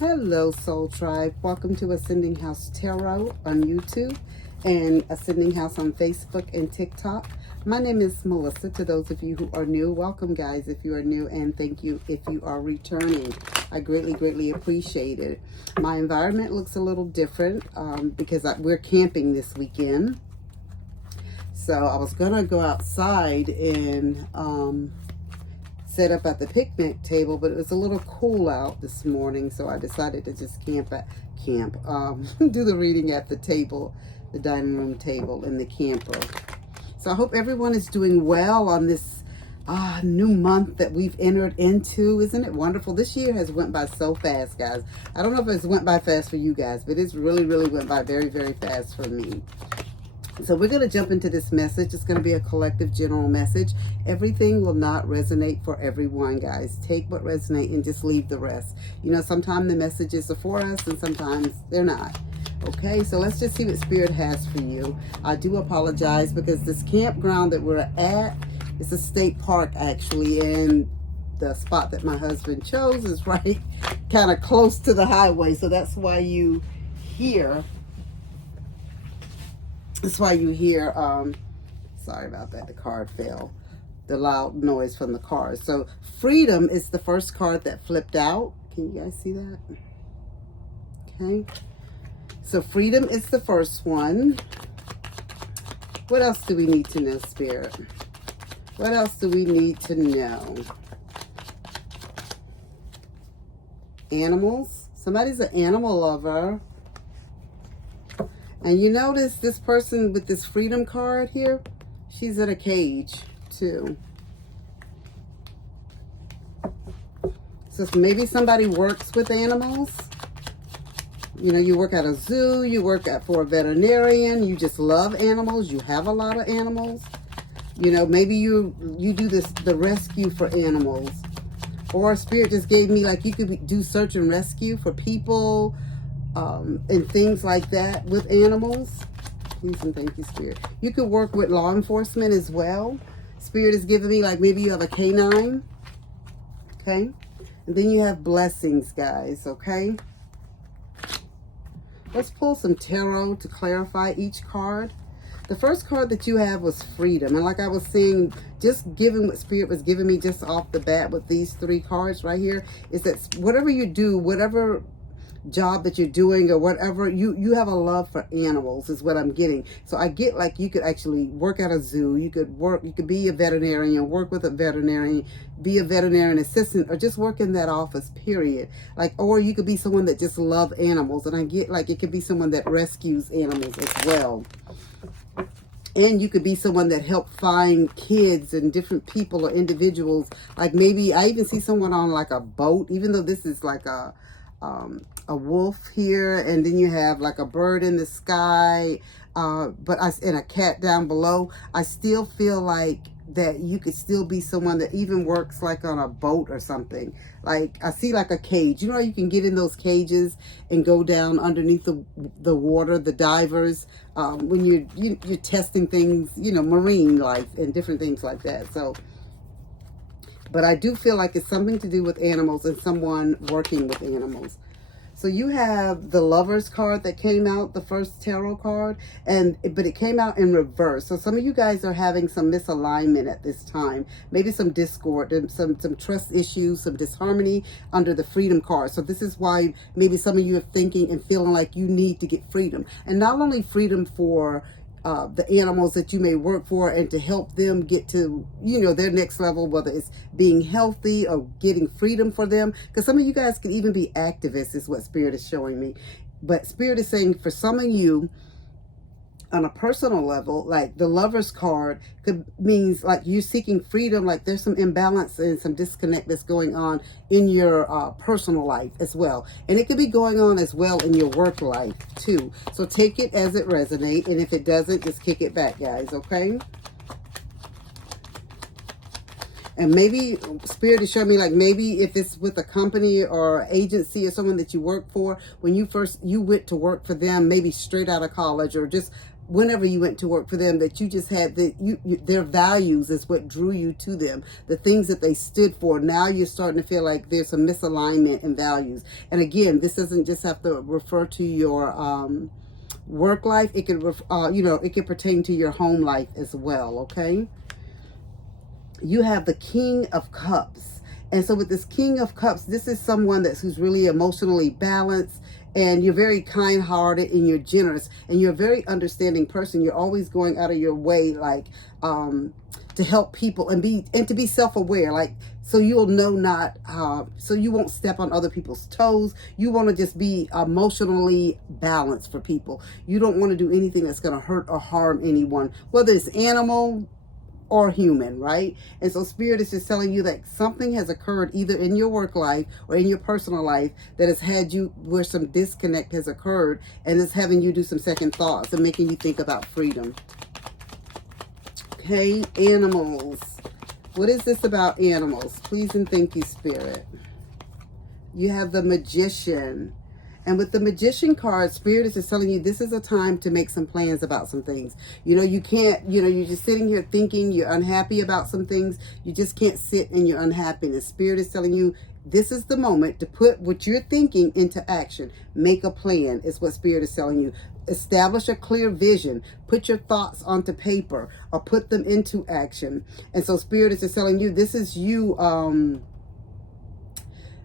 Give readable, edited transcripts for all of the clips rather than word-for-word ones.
Hello, Soul Tribe. Welcome to Ascending House Tarot on YouTube and Ascending House on Facebook and TikTok. My name is Melissa. To those of you who are new, welcome, guys, if you are new, and thank you if you are returning. I greatly appreciate it. My environment looks a little different because we're camping this weekend. So I was going to go outside and set up at the picnic table, but it was a little cool out this morning, so I decided to just do the reading at the table, the dining room table in the camper. So I hope everyone is doing well on this new month that we've entered into. Isn't it wonderful? This year has went by so fast, guys. I don't know if it's went by fast for you guys, but it's really went by very fast for me. So we're going to jump into this message. It's going to be a collective general message. Everything will not resonate for everyone, guys. Take what resonates and just leave the rest. You know, sometimes the messages are for us and sometimes they're not. Okay, so let's just see what Spirit has for you. I do apologize because this campground that we're at, it's a state park actually, and the spot that my husband chose is right kind of close to the highway. So that's why you hear... sorry about that, the card fell. The loud noise from the cars. So freedom is the first card that flipped out. Can you guys see that? Okay. So freedom is the first one. What else do we need to know, Spirit? What else do we need to know? Animals. Somebody's an animal lover. And you notice this person with this freedom card here, she's in a cage too. So maybe somebody works with animals. You know, you work at a zoo, you work for a veterinarian, you just love animals, you have a lot of animals. You know, maybe you do the rescue for animals. Or Spirit just gave me, like, you could do search and rescue for people, and things like that with animals. Please and thank you, Spirit. You could work with law enforcement as well. Spirit is giving me, like, maybe you have a canine. Okay. And then you have blessings, guys. Okay. Let's pull some tarot to clarify each card. The first card that you have was freedom. And like I was saying, just given what Spirit was giving me just off the bat with these three cards right here, is that whatever you do, whatever job that you're doing or whatever, you have a love for animals is what I'm getting. So I get, like, you could actually work at a zoo, you could be a veterinarian, work with a veterinarian, be a veterinarian assistant, or just work in that office, period. Like, or you could be someone that just love animals, and I get, like, it could be someone that rescues animals as well. And you could be someone that helped find kids and different people or individuals. Like, maybe I even see someone on, like, a boat, even though this is like a wolf here, and then you have like a bird in the sky, and a cat down below. I still feel like that you could still be someone that even works like on a boat or something. Like, I see like a cage. You know, you can get in those cages and go down underneath the water, the divers, when you're testing things, you know, marine life and different things like that. So, but I do feel like it's something to do with animals and someone working with animals. So you have the Lovers card that came out, the first tarot card, but it came out in reverse. So some of you guys are having some misalignment at this time, maybe some discord, and some trust issues, some disharmony under the freedom card. So this is why maybe some of you are thinking and feeling like you need to get freedom, and not only freedom for the animals that you may work for and to help them get to, you know, their next level, whether it's being healthy or getting freedom for them. Because some of you guys could even be activists, is what Spirit is showing me. But Spirit is saying for some of you, on a personal level, like the Lovers card means like you're seeking freedom, like there's some imbalance and some disconnect that's going on in your personal life as well. And it could be going on as well in your work life too. So take it as it resonates, and if it doesn't, just kick it back, guys, okay? And maybe Spirit is showing me, like, maybe if it's with a company or agency or someone that you work for, when you went to work for them, maybe straight out of college or just whenever you went to work for them, that you just had their values is what drew you to them, the things that they stood for. Now you're starting to feel like there's a misalignment in values. And again, this doesn't just have to refer to your work life. It could it could pertain to your home life as well. Okay, you have the King of Cups. And so with this King of Cups, this is someone who's really emotionally balanced, and you're very kind-hearted, and you're generous, and you're a very understanding person. You're always going out of your way, like, to help people and to be self-aware, like, so you'll know so you won't step on other people's toes. You want to just be emotionally balanced for people. You don't want to do anything that's going to hurt or harm anyone, whether it's animal or human, right? And so Spirit is just telling you that something has occurred either in your work life or in your personal life that has had you where some disconnect has occurred, and is having you do some second thoughts and making you think about freedom. Okay, animals. What is this about animals? Please and thank you, Spirit. You have the Magician. And with the Magician card, Spirit is just telling you this is a time to make some plans about some things. You can't, you're just sitting here thinking you're unhappy about some things. You just can't sit in your unhappiness. Spirit is telling you this is the moment to put what you're thinking into action. Make a plan is what Spirit is telling you. Establish a clear vision. Put your thoughts onto paper or put them into action. And so Spirit is just telling you this is you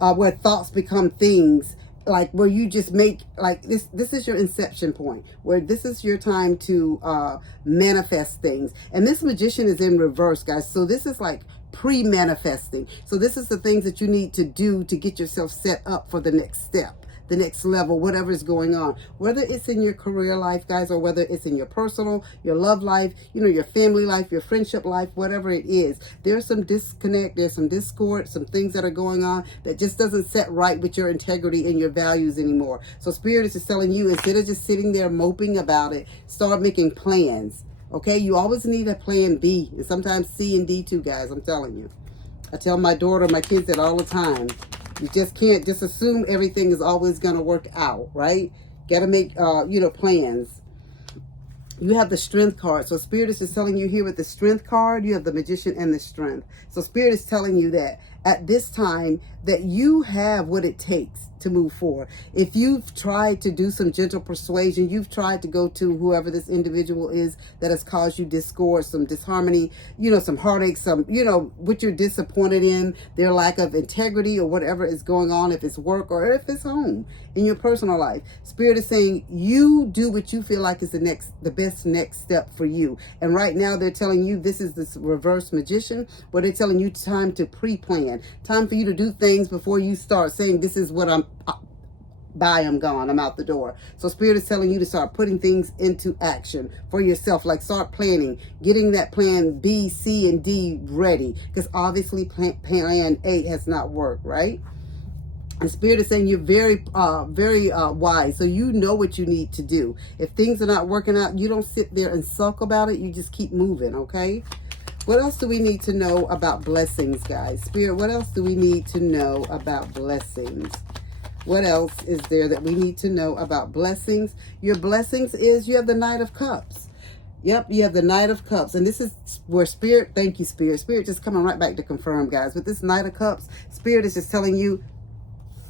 where thoughts become things. Like where you just make like this is your inception point, where this is your time to manifest things. And this Magician is in reverse, guys. So this is like pre-manifesting. So this is the things that you need to do to get yourself set up for the next step, the next level, whatever is going on, whether it's in your career life, guys, or whether it's in your personal, your love life, your family life, your friendship life, whatever it is. There's some disconnect, there's some discord, some things that are going on that just doesn't set right with your integrity and your values anymore. So Spirit is just telling you, instead of just sitting there moping about it, start making plans. Okay, you always need a plan B, and sometimes C and D too, guys. I'm telling you. I tell my daughter, my kids that all the time. You just can't just assume everything is always going to work out, right? Got to make, plans. You have the Strength card. So Spirit is just telling you here with the Strength card, you have the Magician and the Strength. So Spirit is telling you that at this time that you have what it takes to move forward. If you've tried to do some gentle persuasion, you've tried to go to whoever this individual is that has caused you discord, some disharmony, some heartache, some, what you're disappointed in, their lack of integrity or whatever is going on, if it's work or if it's home in your personal life. Spirit is saying you do what you feel like is the best next step for you. And right now they're telling you this is this reverse Magician, where they're telling you time to pre-plan, time for you to do things before you start saying this is what bye, I'm gone, I'm out the door. So Spirit is telling you to start putting things into action for yourself, like start planning, getting that plan B, C, and D ready, because obviously plan A has not worked, right? And Spirit is saying you're very wise, so you know what you need to do. If things are not working out, you don't sit there and sulk about it, you just keep moving, okay? What else do we need to know about blessings, guys? Spirit, what else do we need to know about blessings? What else is there that we need to know about blessings? Your blessings is you have the Knight of Cups. Yep, you have the Knight of Cups. And this is where Spirit, thank you, Spirit. Spirit just coming right back to confirm, guys. With this Knight of Cups, Spirit is just telling you,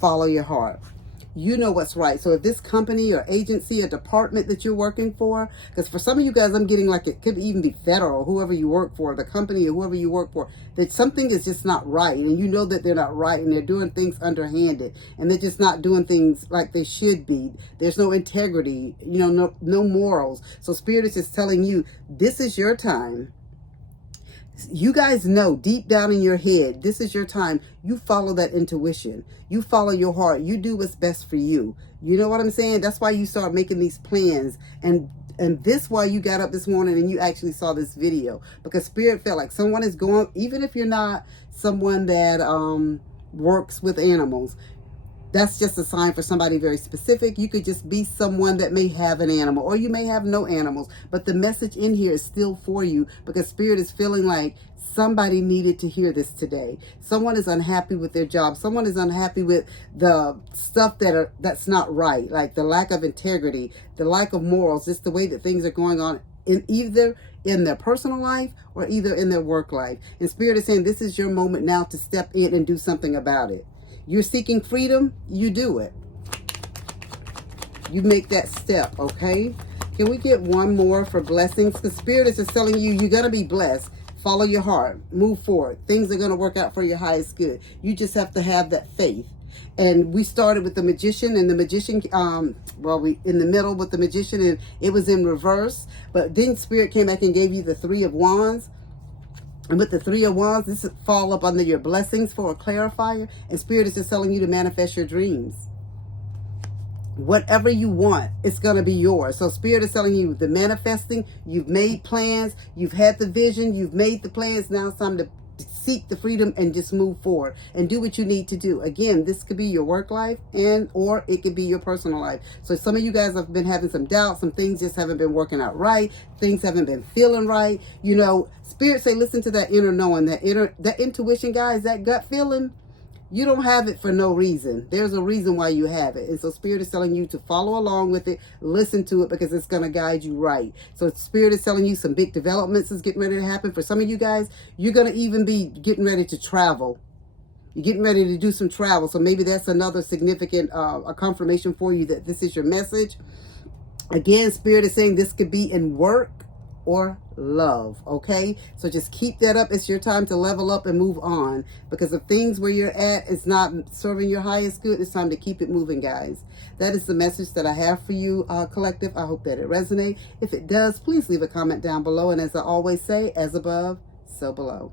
follow your heart. You know what's right. So if this company or agency or department that you're working for, because for some of you guys, I'm getting like it could even be federal, whoever you work for, the company or whoever you work for, that something is just not right. And you know that they're not right and they're doing things underhanded and they're just not doing things like they should be. There's no integrity, no morals. So Spirit is just telling you, this is your time. You guys know deep down in your head, this is your time. You follow that intuition. You follow your heart. You do what's best for you. You know what I'm saying? That's why you start making these plans. And this why you got up this morning and you actually saw this video. Because Spirit felt like someone is going, even if you're not someone that works with animals, That's just a sign for somebody very specific. You could just be someone that may have an animal, or you may have no animals, but the message in here is still for you, because Spirit is feeling like somebody needed to hear this today. Someone is unhappy with their job. Someone is unhappy with the stuff that's not right, like the lack of integrity, the lack of morals, just the way that things are going on in either in their personal life or either in their work life. And Spirit is saying this is your moment now to step in and do something about it. You're seeking freedom, you do it. You make that step, okay? Can we get one more for blessings? Because Spirit is just telling you, you're going to be blessed. Follow your heart. Move forward. Things are going to work out for your highest good. You just have to have that faith. And we started with the Magician, and the Magician, we in the middle with the Magician, and it was in reverse. But then Spirit came back and gave you the Three of Wands. And with the Three of Wands, this is fall up under your blessings for a clarifier. And Spirit is just telling you to manifest your dreams. Whatever you want, it's going to be yours. So Spirit is telling you the manifesting, you've made plans, you've had the vision, you've made the plans. Now it's time to seek the freedom and just move forward and do what you need to do. Again, this could be your work life or it could be your personal life. So some of you guys have been having some doubts. Some things just haven't been working out right. Things haven't been feeling right. You know, Spirit say, listen to that inner knowing, that intuition, guys, that gut feeling. You don't have it for no reason. There's a reason why you have it. And so Spirit is telling you to follow along with it. Listen to it, because it's going to guide you right. So Spirit is telling you some big developments is getting ready to happen. For some of you guys, you're going to even be getting ready to travel. You're getting ready to do some travel. So maybe that's another significant a confirmation for you that this is your message. Again, Spirit is saying this could be in work or love, okay? So just keep that up. It's your time to level up and move on, because if things where you're at is not serving your highest good, it's time to keep it moving, guys. That is the message that I have for you, collective. I hope that it resonates. If it does, please leave a comment down below. And as I always say, as above, so below.